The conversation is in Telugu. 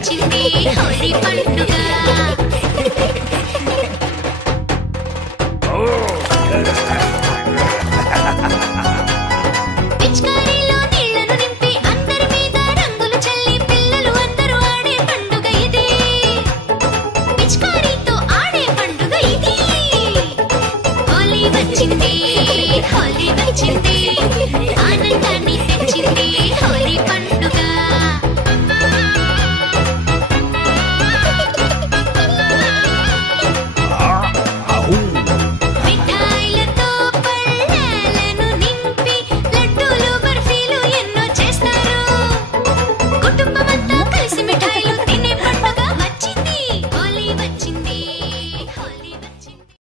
వచ్చింది హోలీ పండుగ పిచ్కారీలో నీళ్లను నింపి అందరి మీద రంగులు చల్లి పిల్లలు అందరూ ఆడే పండుగ ఇది పిచ్కారీతో ఆడే పండుగ ఇది హోలీ వచ్చింది